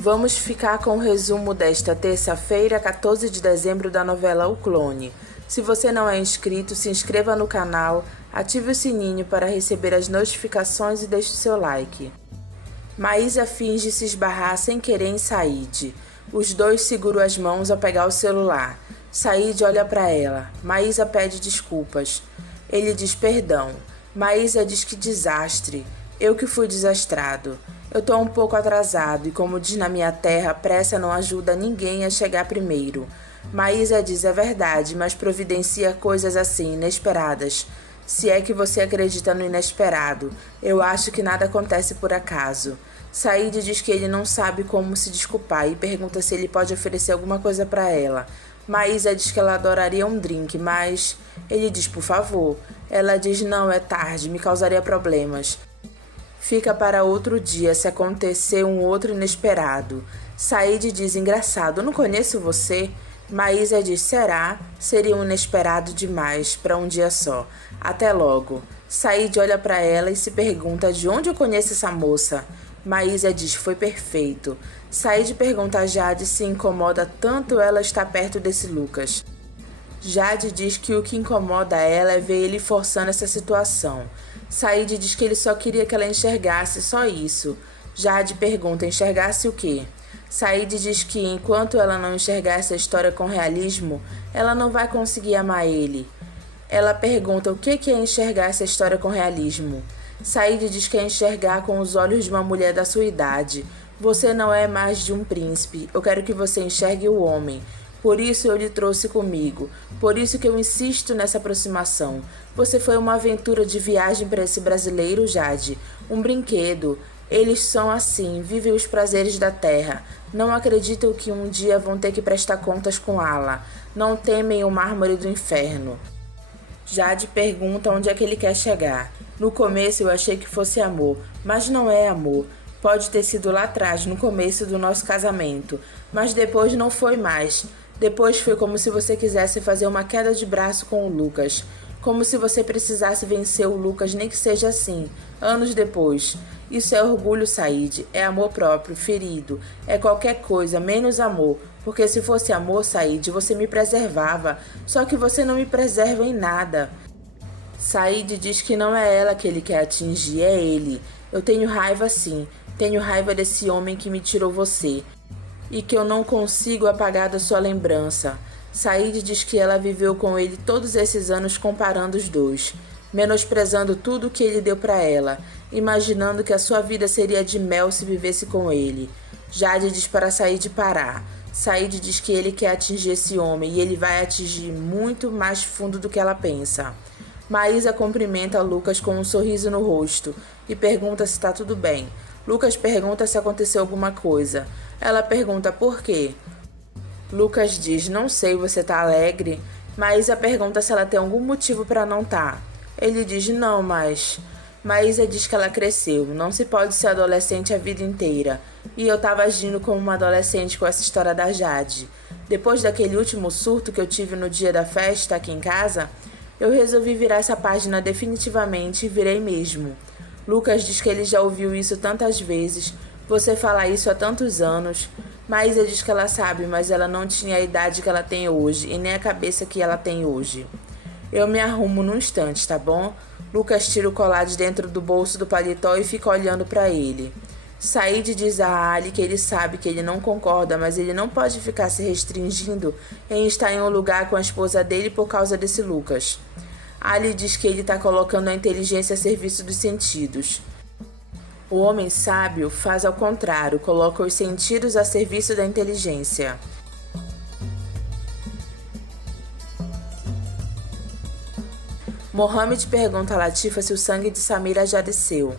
Vamos ficar com o resumo desta terça-feira, 14 de dezembro, da novela O Clone. Se você não é inscrito, se inscreva no canal, ative o sininho para receber as notificações e deixe o seu like. Maísa finge se esbarrar sem querer em Said. Os dois seguram as mãos ao pegar o celular. Said olha para ela. Maísa pede desculpas. Ele diz perdão. Maísa diz que desastre. Eu que fui desastrado. Eu tô um pouco atrasado e, como diz na minha terra, pressa não ajuda ninguém a chegar primeiro. Maísa diz é verdade, mas providencia coisas assim, inesperadas. Se é que você acredita no inesperado, eu acho que nada acontece por acaso. Said diz que ele não sabe como se desculpar e pergunta se ele pode oferecer alguma coisa para ela. Maísa diz que ela adoraria um drink, mas ele diz por favor. Ela diz não, é tarde, me causaria problemas. Fica para outro dia se acontecer um outro inesperado. Said diz engraçado, não conheço você. Maísa diz será? Seria um inesperado demais para um dia só. Até logo. Said olha para ela e se pergunta de onde eu conheço essa moça. Maísa diz foi perfeito. Said pergunta a Jade se incomoda tanto ela estar perto desse Lucas. Jade diz que o que incomoda ela é ver ele forçando essa situação. Said diz que ele só queria que ela enxergasse, só isso. Jade pergunta, enxergasse o quê? Said diz que enquanto ela não enxergar essa história com realismo, ela não vai conseguir amar ele. Ela pergunta o que é enxergar essa história com realismo. Said diz que é enxergar com os olhos de uma mulher da sua idade. Você não é mais de um príncipe, eu quero que você enxergue o homem. Por isso eu lhe trouxe comigo, por isso que eu insisto nessa aproximação. Você foi uma aventura de viagem para esse brasileiro, Jade, um brinquedo. Eles são assim, vivem os prazeres da terra. Não acreditam que um dia vão ter que prestar contas com Allah. Não temem o mármore do inferno. Jade pergunta onde é que ele quer chegar. No começo eu achei que fosse amor, mas não é amor. Pode ter sido lá atrás, no começo do nosso casamento, mas depois não foi mais. Depois foi como se você quisesse fazer uma queda de braço com o Lucas. Como se você precisasse vencer o Lucas, nem que seja assim, anos depois. Isso é orgulho, Said. É amor próprio, ferido. É qualquer coisa, menos amor. Porque se fosse amor, Said, você me preservava. Só que você não me preserva em nada. Said diz que não é ela que ele quer atingir, é ele. Eu tenho raiva sim. Tenho raiva desse homem que me tirou você. E que eu não consigo apagar da sua lembrança. Said diz que ela viveu com ele todos esses anos comparando os dois, menosprezando tudo que ele deu para ela, imaginando que a sua vida seria de mel se vivesse com ele. Jade diz para Said parar. Said diz que ele quer atingir esse homem e ele vai atingir muito mais fundo do que ela pensa. Maísa cumprimenta Lucas com um sorriso no rosto e pergunta se está tudo bem. Lucas pergunta se aconteceu alguma coisa. Ela pergunta por quê. Lucas diz, não sei, você tá alegre? Maísa pergunta se ela tem algum motivo para não tá. Ele diz, não, mas... Maísa diz que ela cresceu, não se pode ser adolescente a vida inteira. E eu tava agindo como uma adolescente com essa história da Jade. Depois daquele último surto que eu tive no dia da festa aqui em casa, eu resolvi virar essa página definitivamente e virei mesmo. Lucas diz que ele já ouviu isso tantas vezes, você fala isso há tantos anos. Maísa diz que ela sabe, mas ela não tinha a idade que ela tem hoje e nem a cabeça que ela tem hoje. Eu me arrumo num instante, tá bom? Lucas tira o colar de dentro do bolso do paletó e fica olhando para ele. Said diz a Ali que ele sabe que ele não concorda, mas ele não pode ficar se restringindo em estar em um lugar com a esposa dele por causa desse Lucas. Ali diz que ele está colocando a inteligência a serviço dos sentidos. O homem sábio faz ao contrário, coloca os sentidos a serviço da inteligência. Mohamed pergunta a Latifa se o sangue de Samira já desceu.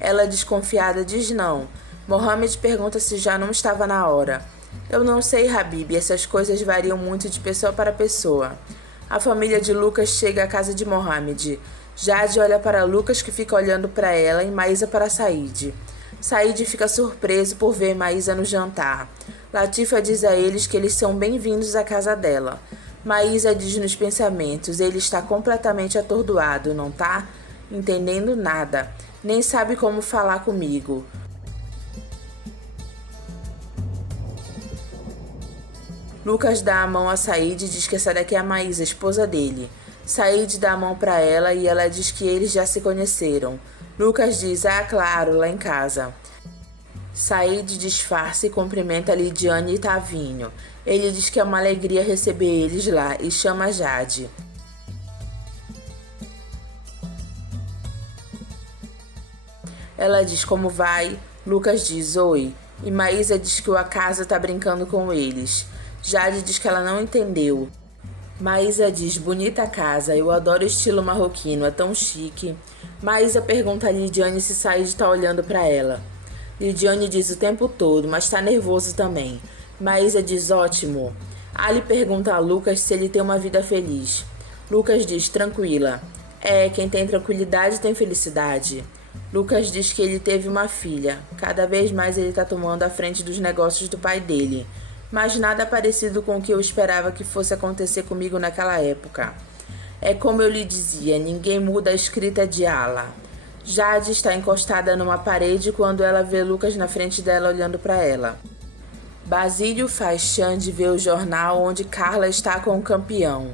Ela, desconfiada, diz não. Mohamed pergunta se já não estava na hora. Eu não sei, Habib, essas coisas variam muito de pessoa para pessoa. A família de Lucas chega à casa de Mohamed. Jade olha para Lucas, que fica olhando para ela, e Maísa para Said. Said fica surpreso por ver Maísa no jantar. Latifa diz a eles que eles são bem-vindos à casa dela. Maísa diz nos pensamentos, ele está completamente atordoado, não tá? Entendendo nada. Nem sabe como falar comigo. Lucas dá a mão a Saíde e diz que essa daqui é a Maísa, esposa dele. Saíde dá a mão para ela e ela diz que eles já se conheceram. Lucas diz, ah, claro, lá em casa. Saíde disfarça e cumprimenta Lidiane e Tavinho. Ele diz que é uma alegria receber eles lá e chama Jade. Ela diz como vai, Lucas diz oi, e Maísa diz que o acaso tá brincando com eles. Jade diz que ela não entendeu. Maísa diz, bonita casa, eu adoro o estilo marroquino, é tão chique. Maísa pergunta a Lidiane se Saíde tá olhando pra ela. Lidiane diz o tempo todo, mas tá nervoso também. Maísa diz, ótimo. Ali pergunta a Lucas se ele tem uma vida feliz. Lucas diz, tranquila. É, quem tem tranquilidade tem felicidade. Lucas diz que ele teve uma filha. Cada vez mais ele tá tomando a frente dos negócios do pai dele. Mas nada parecido com o que eu esperava que fosse acontecer comigo naquela época. É como eu lhe dizia, ninguém muda a escrita de Allah. Jade está encostada numa parede quando ela vê Lucas na frente dela olhando para ela. Basílio faz Xande ver o jornal onde Carla está com o campeão.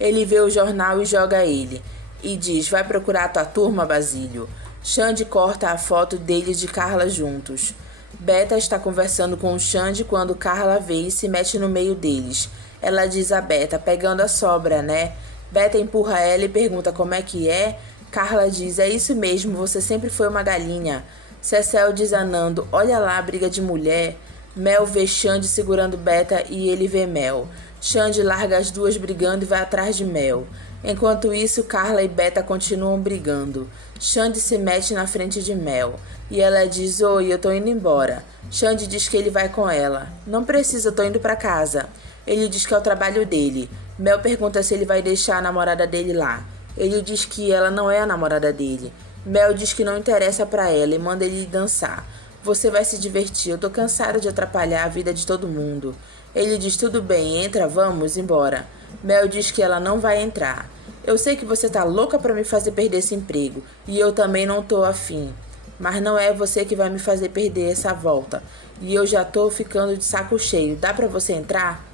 Ele vê o jornal e joga ele. E diz, vai procurar a tua turma, Basílio. Xande corta a foto dele e de Carla juntos. Beta está conversando com o Xande quando Carla vê e se mete no meio deles. Ela diz a Beta, pegando a sobra, né? Beta empurra ela e pergunta como é que é. Carla diz, é isso mesmo, você sempre foi uma galinha. Cecel diz a Nando, olha lá a briga de mulher. Mel vê Xande segurando Beta e ele vê Mel. Xande larga as duas brigando e vai atrás de Mel. Enquanto isso, Carla e Beta continuam brigando. Xande se mete na frente de Mel. E ela diz, oi, eu tô indo embora. Xande diz que ele vai com ela. Não precisa, eu tô indo pra casa. Ele diz que é o trabalho dele. Mel pergunta se ele vai deixar a namorada dele lá. Ele diz que ela não é a namorada dele. Mel diz que não interessa pra ela e manda ele dançar. Você vai se divertir, eu tô cansada de atrapalhar a vida de todo mundo. Ele diz, tudo bem, entra, vamos embora. Mel diz que ela não vai entrar. Eu sei que você tá louca pra me fazer perder esse emprego, e eu também não tô afim. Mas não é você que vai me fazer perder essa volta. E eu já tô ficando de saco cheio, dá pra você entrar?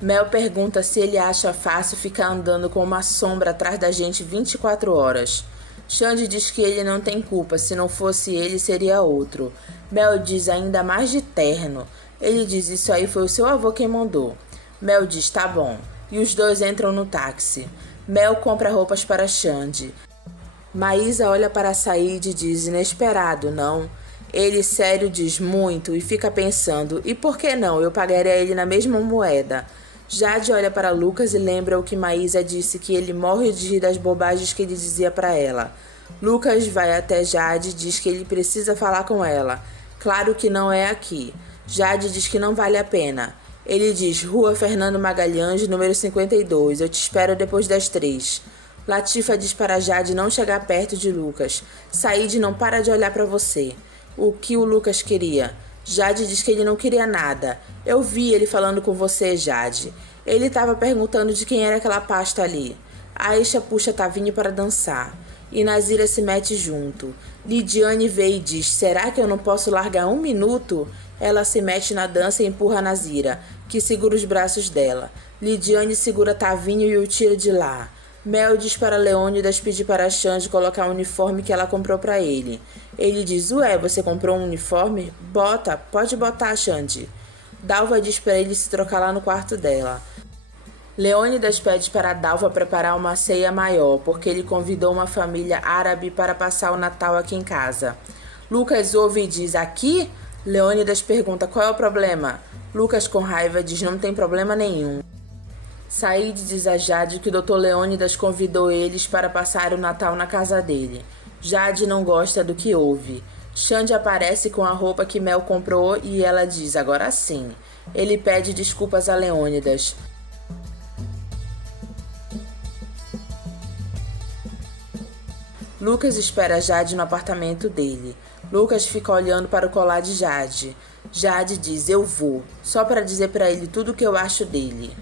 Mel pergunta se ele acha fácil ficar andando com uma sombra atrás da gente 24 horas. Xande diz que ele não tem culpa, se não fosse ele seria outro. Mel diz ainda mais de terno. Ele diz, isso aí foi o seu avô quem mandou. Mel diz, tá bom. E os dois entram no táxi. Mel compra roupas para Xande. Maísa olha para Saíde e diz, inesperado, não? Ele sério diz, muito, e fica pensando, e por que não? Eu pagaria ele na mesma moeda. Jade olha para Lucas e lembra o que Maísa disse, que ele morre de rir das bobagens que ele dizia para ela. Lucas vai até Jade e diz que ele precisa falar com ela. Claro que não é aqui. Jade diz que não vale a pena. Ele diz, Rua Fernando Magalhães, número 52, eu te espero depois das 3. Latifa diz para Jade não chegar perto de Lucas. Saíde não para de olhar para você. O que o Lucas queria? Jade diz que ele não queria nada. Eu vi ele falando com você, Jade. Ele estava perguntando de quem era aquela pasta ali. Aisha puxa Tavinho para dançar. E Nazira se mete junto. Lidiane vê e diz, será que eu não posso largar um minuto? Ela se mete na dança e empurra Nazira, que segura os braços dela. Lidiane segura Tavinho e o tira de lá. Mel diz para Leônidas pedir para Xande colocar o uniforme que ela comprou para ele. Ele diz, ué, você comprou um uniforme? Bota, pode botar, Xande. Dalva diz para ele se trocar lá no quarto dela. Leônidas pede para Dalva preparar uma ceia maior, porque ele convidou uma família árabe para passar o Natal aqui em casa. Lucas ouve e diz, aqui? Leônidas pergunta, qual é o problema? Lucas, com raiva, diz, não tem problema nenhum. Saíde diz a Jade que o Dr. Leônidas convidou eles para passar o Natal na casa dele. Jade não gosta do que ouve. Xande aparece com a roupa que Mel comprou e ela diz, agora sim. Ele pede desculpas a Leônidas. Lucas espera Jade no apartamento dele. Lucas fica olhando para o colar de Jade. Jade diz, eu vou, só para dizer para ele tudo o que eu acho dele.